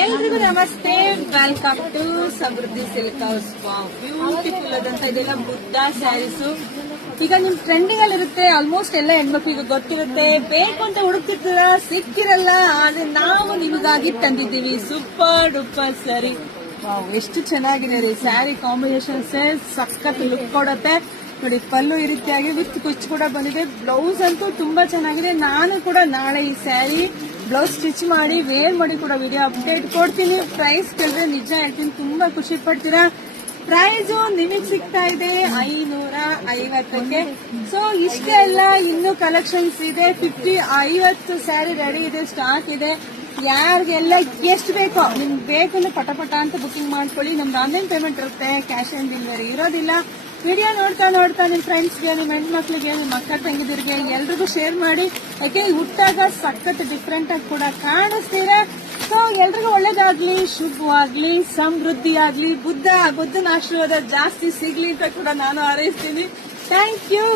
ಎಲ್ರಿಗೂ ನಮಸ್ತೆ, welcome to Samruddhi silk house. Beautiful ಆದಂತ ಇದೆಲ್ಲ ಬುದ್ಧ ಸ್ಯಾರೀಸು ಈಗ ನಿಮ್ ಟ್ರೆಂಡಿಂಗ್ ಅಲ್ಲಿ ಇರುತ್ತೆ. ಆಲ್ಮೋಸ್ಟ್ ಎಲ್ಲ ಹೆಣ್ಮಕ್ಳಿಗೆ ಗೊತ್ತಿರುತ್ತೆ, ಬೇಕು ಅಂತ ಹುಡುಕ್ತಿರ್ತೀರ, ಸಿಕ್ಕಿರಲ್ಲ. ಆದ್ರೆ ನಾವು ನಿಮಗಾಗಿ ತಂದಿದ್ದೀವಿ ಸೂಪರ್ ಡೂಪರ್ ಸ್ಯಾರಿ. ಎಷ್ಟು ಚೆನ್ನಾಗಿದೆ ರೀ ಸ್ಯಾರಿ ಕಾಂಬಿನೇಷನ್. ಸಖತ್ ಲುಕ್ ಕೊಡುತ್ತೆ ನೋಡಿ. ಪಲ್ಲು ಈ ರೀತಿಯಾಗಿ ವಿತ್ ಕುಚ್ ಕೂಡ ಬಂದಿದೆ. ಬ್ಲೌಸ್ ಅಂತೂ ತುಂಬಾ ಚೆನ್ನಾಗಿದೆ. ನಾನು ಕೂಡ ನಾಳೆ ಈ ಸ್ಯಾರಿ ಬ್ಲೌಸ್ ಸ್ಟಿಚ್ ಮಾಡಿ ವೇರ್ ಮಾಡಿ ಕೂಡ ವಿಡಿಯೋ ಅಪ್ಡೇಟ್ ಕೊಡ್ತೀನಿ. ಪ್ರೈಸ್ ಕೇಳಿದ್ರೆ ನಿಜ ಹೇಳ್ತೀನಿ, ತುಂಬಾ ಖುಷಿ ಪಡ್ತೀರಾ. ಪ್ರೈಸ್ ನಿಮಗ್ ಸಿಗ್ತಾ ಇದೆ 550ಕ್ಕೆ. ಸೊ ಇಷ್ಟೇ ಅಲ್ಲ, ಇನ್ನು ಕಲೆಕ್ಷನ್ಸ್ ಇದೆ. 50 ಸ್ಯಾರಿ ರೆಡಿ ಇದೆ, ಸ್ಟಾಕ್ ಇದೆ. ಯಾರಿಗೆಲ್ಲ ಎಷ್ಟು ಬೇಕೋ ನಿಮ್ಗೆ ಬೇಕು ಅಂದ್ರೆ ಪಟ ಅಂತ ಬುಕಿಂಗ್ ಮಾಡ್ಕೊಳ್ಳಿ. ನಮ್ದು ಆನ್ಲೈನ್ ಪೇಮೆಂಟ್ ಇರುತ್ತೆ, ಕ್ಯಾಶ್ ಆನ್ ಡೆಲಿವರಿ ಇರೋದಿಲ್ಲ. ವಿಡಿಯೋ ನೋಡ್ತಾ ನಿಮ್ ಫ್ರೆಂಡ್ಸ್ಗೆ, ನಿಮ್ ಹೆಣ್ಮಕ್ಳಿಗೆ, ನಿಮ್ ಅಕ್ಕ ತಂಗಿದಿರಿಗೆ ಎಲ್ರಿಗೂ ಶೇರ್ ಮಾಡಿ. ಯಾಕೆ ಹುಟ್ಟಾಗ ಸಖತ್ ಡಿಫ್ರೆಂಟ್ ಆಗಿ ಕೂಡ ಕಾಣಿಸ್ತೀರಾ. ಸೊ ಎಲ್ರಿಗೂ ಒಳ್ಳೇದಾಗ್ಲಿ, ಶುಭವಾಗ್ಲಿ, ಸಮೃದ್ಧಿ ಆಗ್ಲಿ, ಬುದ್ಧನ ಆಶೀರ್ವಾದ ಜಾಸ್ತಿ ಸಿಗ್ಲಿ ಅಂತ ಕೂಡ ನಾನು ಹಾರೈಸ್ತೀನಿ. Thank you.